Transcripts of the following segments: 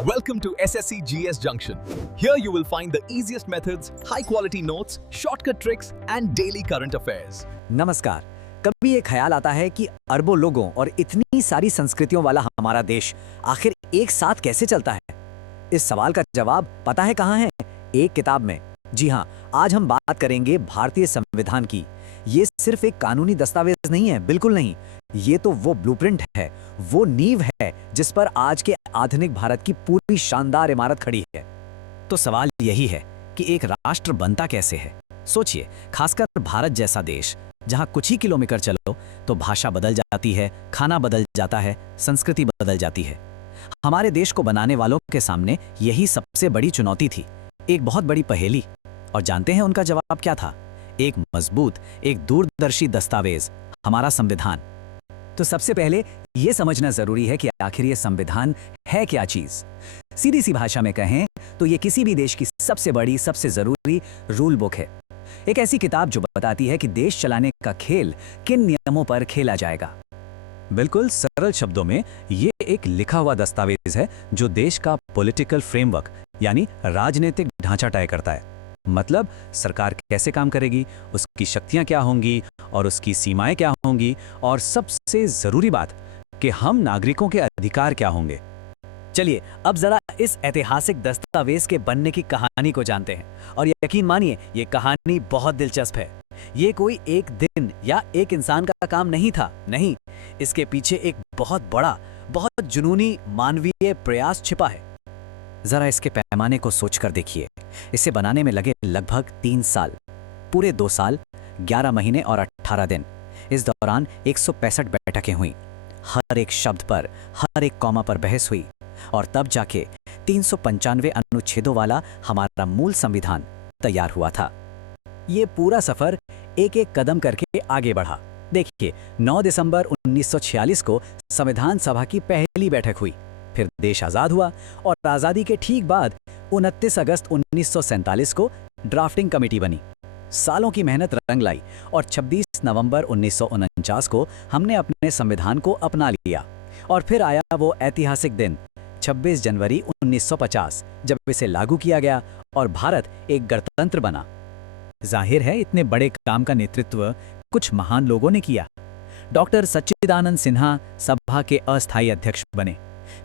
Welcome to SSC GS Junction. Here you will find the easiest methods, high quality notes, shortcut tricks and daily current affairs. नमस्कार। कभी ये ख्याल आता है कि अरबों लोगों और इतनी सारी संस्कृतियों वाला हमारा देश आखिर एक साथ कैसे चलता है? इस सवाल का जवाब पता है कहाँ है? एक किताब में। जी हाँ, आज हम बात करेंगे भारतीय संविधान की। ये सिर्फ एक कानूनी दस्तावेज नहीं है, बिल्कुल नहीं। ये तो वो ब्लूप्रिंट है, वो नींव है जिस पर आज के आधुनिक भारत की पूरी शानदार इमारत खड़ी है। तो सवाल यही है कि एक राष्ट्र बनता कैसे है? सोचिए, खासकर भारत जैसा देश जहां कुछ ही किलोमीटर चलो तो भाषा बदल जाती है, खाना बदल जाता है, संस्कृति बदल जाती है। हमारे देश को बनाने वालों के सामने यही सबसे बड़ी चुनौती थी, एक बहुत बड़ी पहेली। और जानते हैं उनका जवाब क्या था? एक मजबूत, एक दूरदर्शी दस्तावेज, हमारा संविधान। तो सबसे पहले यह समझना जरूरी है कि आखिर ये संविधान है क्या चीज। सीधी सी भाषा में कहें तो ये किसी भी देश की सबसे बड़ी, सबसे जरूरी रूल बुक है। एक ऐसी किताब जो बताती है कि देश चलाने का खेल किन नियमों पर खेला जाएगा। बिल्कुल सरल शब्दों में ये एक लिखा हुआ दस्तावेज है जो देश का पॉलिटिकल फ्रेमवर्क यानी राजनीतिक ढांचा तय करता है। मतलब सरकार कैसे काम करेगी, उसकी शक्तियां क्या होंगी और उसकी सीमाएं क्या होंगी, और सबसे जरूरी बात कि हम नागरिकों के अधिकार क्या होंगे। चलिए अब जरा इस ऐतिहासिक दस्तावेज के बनने की कहानी को जानते हैं। और यकीन मानिए, ये कहानी बहुत दिलचस्प है। ये कोई एक दिन या एक इंसान का काम नहीं था, नहीं। इसके पीछे एक बहुत बड़ा, बहुत जुनूनी मानवीय प्रयास छिपा है। जरा इसके पैमाने को सोचकर देखिए। इसे बनाने में लगे लगभग 3 साल, पूरे 2 साल, 11 महीने और 18 दिन। इस दौरान 165 बैठकें हुई, हर एक शब्द पर, हर एक कॉमा पर बहस हुई, और तब जाके 395 अनुच्छेदों वाला हमारा मूल संविधान तैयार हुआ था। ये पूरा सफर एक एक कदम करके आगे बढ़ा। देखिए, 9 दिसंबर 1946 को संविधान सभा की पहली बैठक हुई। फिर देश आजाद हुआ और आजादी के ठीक बाद 29 अगस्त 1947 को ड्राफ्टिंग कमेटी बनी। सालों की मेहनत रंग लाई और 26 नवंबर 1949 को हमने अपने संविधान को अपना लिया। और फिर आया वो ऐतिहासिक दिन, 26 जनवरी 1950, जब इसे लागू किया गया और भारत एक गणतंत्र बना। जाहिर है, इतने बड़े काम का नेतृत्व कुछ महान लोगों ने किया। डॉक्टर सच्चिदानंद सिन्हा सभा के अस्थायी अध्यक्ष बने।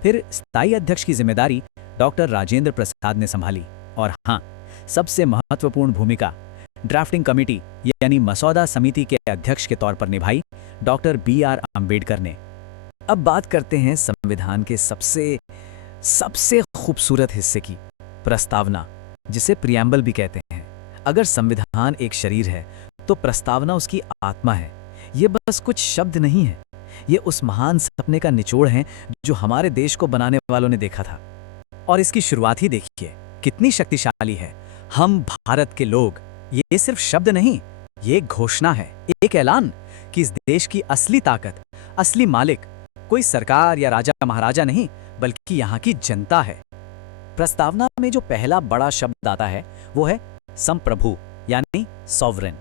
फिर स्थायी अध्यक्ष की जिम्मेदारी डॉक्टर राजेंद्र प्रसाद ने संभाली। और हाँ, सबसे महत्वपूर्ण भूमिका ड्राफ्टिंग कमेटी यानी मसौदा समिति के अध्यक्ष के तौर पर निभाई डॉक्टर BR अम्बेडकर ने। अब बात करते हैं संविधान के सबसे खूबसूरत हिस्से की, प्रस्तावना, जिसे प्रियम्बल भी कहते हैं। अगर संविधान एक शरीर है तो प्रस्तावना उसकी आत्मा है। ये बस कुछ शब्द नहीं है, ये उस महान सपने का निचोड़ है जो हमारे देश को बनाने वालों ने देखा था। और इसकी शुरुआत ही देखिए, कितनी शक्तिशाली है। हम भारत के लोग, ये सिर्फ शब्द नहीं, ये एक घोषणा है, एक ऐलान कि इस देश की असली ताकत, असली मालिक कोई सरकार या राजा महाराजा नहीं, बल्कि यहाँ की जनता है। प्रस्तावना में जो पहला बड़ा शब्द आता है वो है संप्रभु यानी सॉवरेन।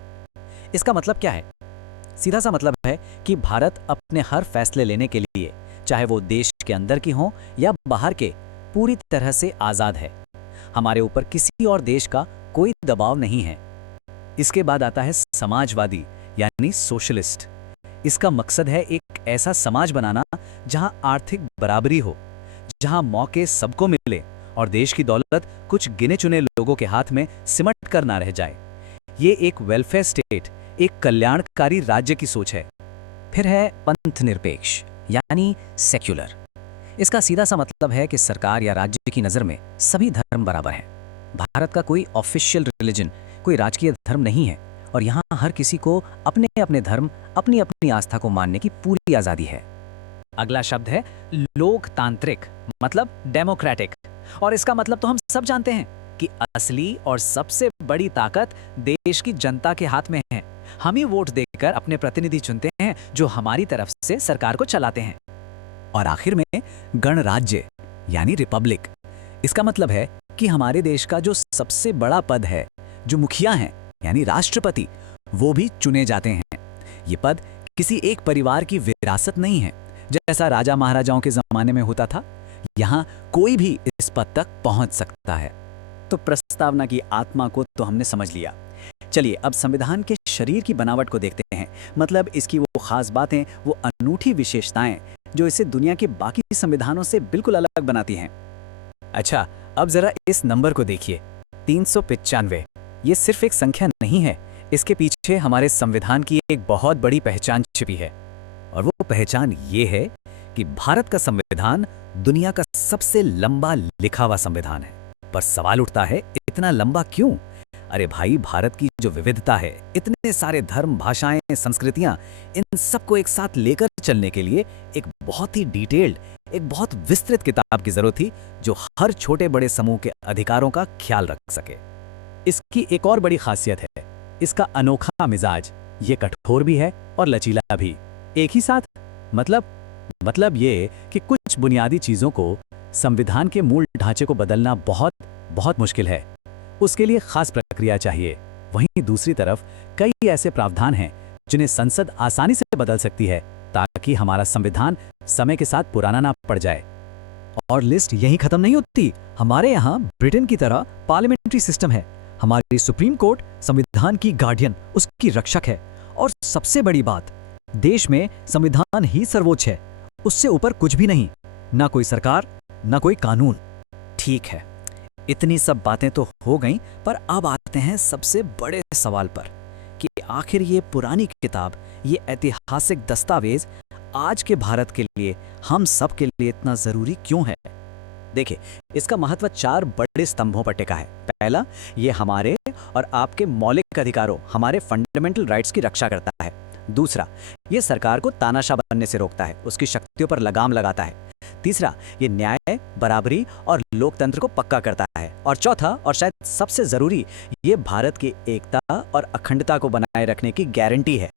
इसका मतलब क्या है? सीधा सा मतलब है कि भारत अपने हर फैसले लेने के लिए, चाहे वो देश के अंदर की हो या बाहर के, पूरी तरह से आजाद है। हमारे ऊपर किसी और देश का कोई दबाव नहीं है। इसके बाद आता है समाजवादी यानी सोशलिस्ट। इसका मकसद है एक ऐसा समाज बनाना जहां आर्थिक बराबरी हो, जहां मौके सबको मिले और देश की दौलत कुछ गिने चुने लोगों के हाथ में सिमट कर ना रह जाए। ये एक वेलफेयर स्टेट, एक कल्याणकारी राज्य की सोच है। फिर है पंथ निरपेक्ष यानी सेक्युलर। इसका सीधा सा मतलब है कि सरकार या राज्य की नजर में सभी धर्म बराबर हैं। भारत का कोई ऑफिशियल रिलीजन, कोई राजकीय धर्म नहीं है, और यहाँ हर किसी को अपने अपने धर्म, अपनी अपनी आस्था को मानने की पूरी आजादी है। अगला शब्द है लोकतांत्रिक, मतलब डेमोक्रेटिक। और इसका मतलब तो हम सब जानते हैं कि असली और सबसे बड़ी ताकत देश की जनता के हाथ में है। हम ही वोट देकर अपने प्रतिनिधि चुनते हैं जो हमारी तरफ से सरकार को चलाते हैं। और आखिर में गणराज्य यानी रिपब्लिक। इसका मतलब है कि हमारे देश का जो सबसे बड़ा पद है, जो मुखिया हैं यानी राष्ट्रपति, वो भी चुने जाते हैं। ये पद किसी एक परिवार की विरासत नहीं है, जैसा राजा महाराजाओं के जमाने में होता था। यहाँ कोई भी इस पद तक पहुंच सकता है। तो प्रस्तावना की आत्मा को तो हमने समझ लिया। चलिए अब संविधान के शरीर की बनावट को देखते हैं, मतलब इसकी वो खास बातें, वो अनूठी विशेषताएं जो इसे दुनिया के बाकी संविधानों से बिल्कुल अलग बनाती हैं। अच्छा, अब जरा इस नंबर को देखिए, 395। ये सिर्फ एक संख्या नहीं है, इसके पीछे हमारे संविधान की एक बहुत बड़ी पहचान छिपी है। और वो पहचान ये है कि भारत का संविधान दुनिया का सबसे लंबा लिखा हुआ संविधान है। पर सवाल उठता है, इतना लंबा क्यों? अरे भाई, भारत की जो विविधता है, इतने सारे धर्म, भाषाएं, संस्कृतियां, इन सबको एक साथ लेकर चलने के लिए एक बहुत ही डिटेल्ड, एक बहुत विस्तृत किताब की जरूरत थी जो हर छोटे बड़े समूह के अधिकारों का ख्याल रख सके। इसकी एक और बड़ी खासियत है इसका अनोखा मिजाज। ये कठोर भी है और लचीला भी, एक ही साथ। मतलब ये कि कुछ बुनियादी चीजों को, संविधान के मूल ढांचे को बदलना बहुत बहुत मुश्किल है। उसके लिए खास प्रक्रिया चाहिए। वहीं दूसरी तरफ कई ऐसे प्रावधान हैं जिन्हें संसद आसानी से बदल सकती है ताकि हमारा संविधान समय के साथ पुराना ना पड़ जाए। और लिस्ट यहीं खत्म नहीं होती। हमारे यहाँ ब्रिटेन की तरह पार्लियामेंट्री सिस्टम है। हमारी सुप्रीम कोर्ट संविधान की गार्डियन, उसकी रक्षक है। और सबसे बड़ी बात, देश में संविधान ही सर्वोच्च है, उससे ऊपर कुछ भी नहीं, ना कोई सरकार, ना कोई कानून। ठीक है, इतनी सब बातें तो हो गईं, पर अब आते हैं सबसे बड़े सवाल पर कि आखिर ये पुरानी किताब, ये ऐतिहासिक दस्तावेज आज के भारत के लिए, हम सब के लिए इतना जरूरी क्यों है? देखिए, इसका महत्व 4 बड़े स्तंभों पर टिका है। पहला, ये हमारे और आपके मौलिक अधिकारों, हमारे फंडामेंटल राइट्स की रक्षा करता है। दूसरा, ये सरकार को तानाशाह बनने से रोकता है, उसकी शक्तियों पर लगाम लगाता है। तीसरा, ये न्याय, बराबरी और लोकतंत्र को पक्का करता है। और चौथा, और शायद सबसे जरूरी, ये भारत की एकता और अखंडता को बनाए रखने की गारंटी है।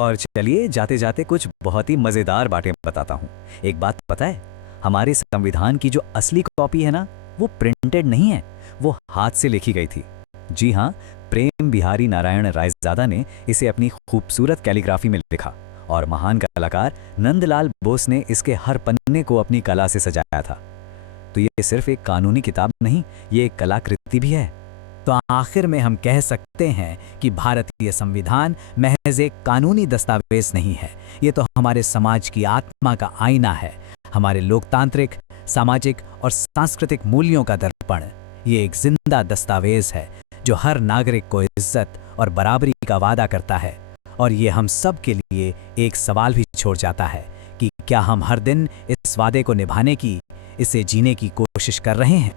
और चलिए जाते जाते कुछ बहुत ही मजेदार बातें बताता हूँ। एक बात पता है, हमारे संविधान की जो असली कॉपी है ना, वो प्रिंटेड नहीं है, वो हाथ से लिखी गई थी। जी हाँ, प्रेम बिहारी नारायण रायजादा ने इसे अपनी खूबसूरत कैलीग्राफी में लिखा और महान कलाकार नंदलाल बोस ने इसके हर पन्ने को अपनी कला से सजाया था। तो ये सिर्फ एक कानूनी किताब नहीं, ये एक कलाकृति भी है। तो आखिर में हम कह सकते हैं कि भारतीय संविधान महज एक कानूनी दस्तावेज नहीं है, ये तो हमारे समाज की आत्मा का आईना है, हमारे लोकतांत्रिक, सामाजिक और सांस्कृतिक मूल्यों का दर्पण। ये एक जिंदा दस्तावेज है जो हर नागरिक को इज्जत और बराबरी का वादा करता है। और ये हम सब के लिए एक सवाल भी छोड़ जाता है कि क्या हम हर दिन इस वादे को निभाने की, इसे जीने की कोशिश कर रहे हैं?